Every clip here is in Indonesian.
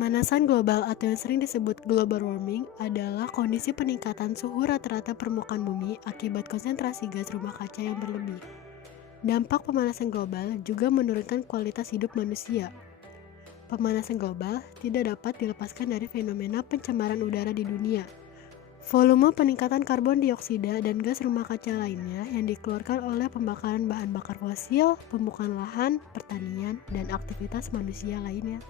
Pemanasan global atau yang sering disebut global warming adalah kondisi peningkatan suhu rata-rata permukaan bumi akibat konsentrasi gas rumah kaca yang berlebih. Dampak pemanasan global juga menurunkan kualitas hidup manusia. Pemanasan global tidak dapat dilepaskan dari fenomena pencemaran udara di dunia. Volume peningkatan karbon dioksida dan gas rumah kaca lainnya yang dikeluarkan oleh pembakaran bahan bakar fosil, pembukaan lahan, pertanian, dan aktivitas manusia lainnya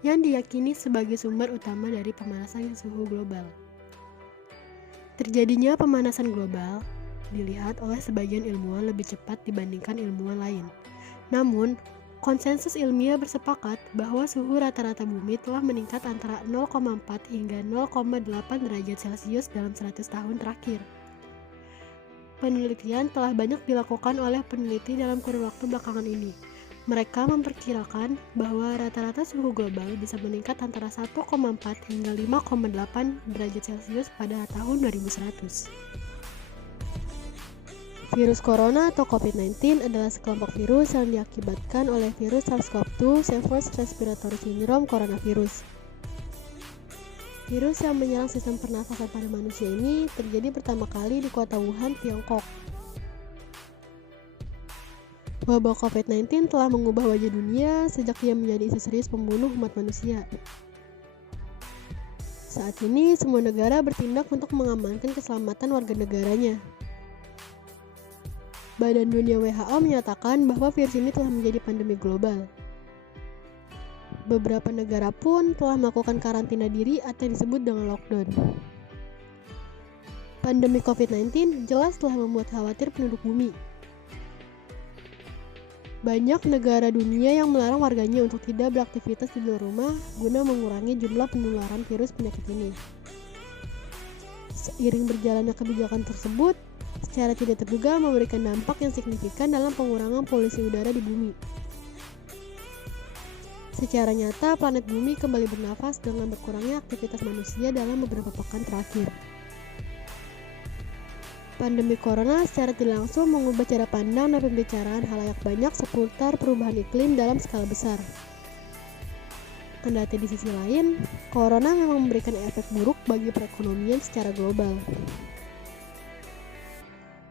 yang diyakini sebagai sumber utama dari pemanasan suhu global. Terjadinya pemanasan global dilihat oleh sebagian ilmuwan lebih cepat dibandingkan ilmuwan lain. Namun, konsensus ilmiah bersepakat bahwa suhu rata-rata bumi telah meningkat antara 0,4 hingga 0,8 derajat Celcius dalam 100 tahun terakhir. Penelitian telah banyak dilakukan oleh peneliti dalam kurun waktu belakangan ini. Mereka memperkirakan bahwa rata-rata suhu global bisa meningkat antara 1,4 hingga 5,8 derajat Celcius pada tahun 2100. Virus corona atau COVID-19 adalah sekelompok virus yang diakibatkan oleh virus SARS-CoV-2 Severe Respiratory Syndrome coronavirus. Virus yang menyerang sistem pernafasan pada manusia ini terjadi pertama kali di kota Wuhan, Tiongkok. Wabah COVID-19 telah mengubah wajah dunia sejak ia menjadi isu serius pembunuh umat manusia. Saat ini, semua negara bertindak untuk mengamankan keselamatan warga negaranya. Badan Dunia WHO menyatakan bahwa virus ini telah menjadi pandemi global. Beberapa negara pun telah melakukan karantina diri atau yang disebut dengan lockdown. Pandemi COVID-19 jelas telah membuat khawatir penduduk bumi. Banyak negara dunia yang melarang warganya untuk tidak beraktivitas di luar rumah guna mengurangi jumlah penularan virus penyakit ini. Seiring berjalannya kebijakan tersebut, secara tidak terduga memberikan dampak yang signifikan dalam pengurangan polusi udara di bumi. Secara nyata, planet bumi kembali bernafas dengan berkurangnya aktivitas manusia dalam beberapa pekan terakhir. Pandemi corona secara tidak langsung mengubah cara pandang dan pembicaraan halayak banyak seputar perubahan iklim dalam skala besar. Kendati di sisi lain, corona memang memberikan efek buruk bagi perekonomian secara global.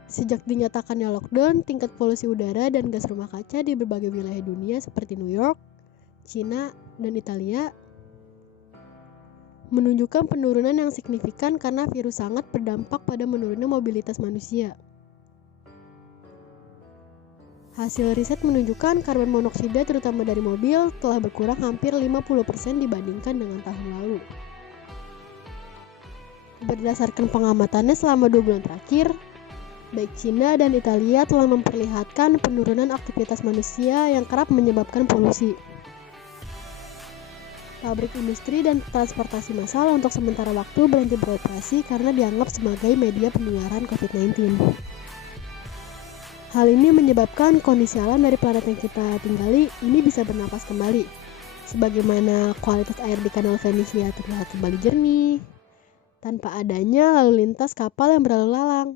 Sejak dinyatakannya lockdown, tingkat polusi udara dan gas rumah kaca di berbagai wilayah dunia seperti New York, Cina, dan Italia menunjukkan penurunan yang signifikan karena virus sangat berdampak pada menurunnya mobilitas manusia. Hasil riset menunjukkan karbon monoksida terutama dari mobil telah berkurang hampir 50% dibandingkan dengan tahun lalu. Berdasarkan pengamatannya selama 2 bulan terakhir, baik Cina dan Italia telah memperlihatkan penurunan aktivitas manusia yang kerap menyebabkan polusi. Pabrik industri dan transportasi massal untuk sementara waktu berhenti beroperasi karena dianggap sebagai media penularan COVID-19. Hal ini menyebabkan kondisi alam dari planet yang kita tinggali ini bisa bernapas kembali, sebagaimana kualitas air di Kanal Venesia terlihat kembali jernih, tanpa adanya lalu lintas kapal yang berlalu lalang.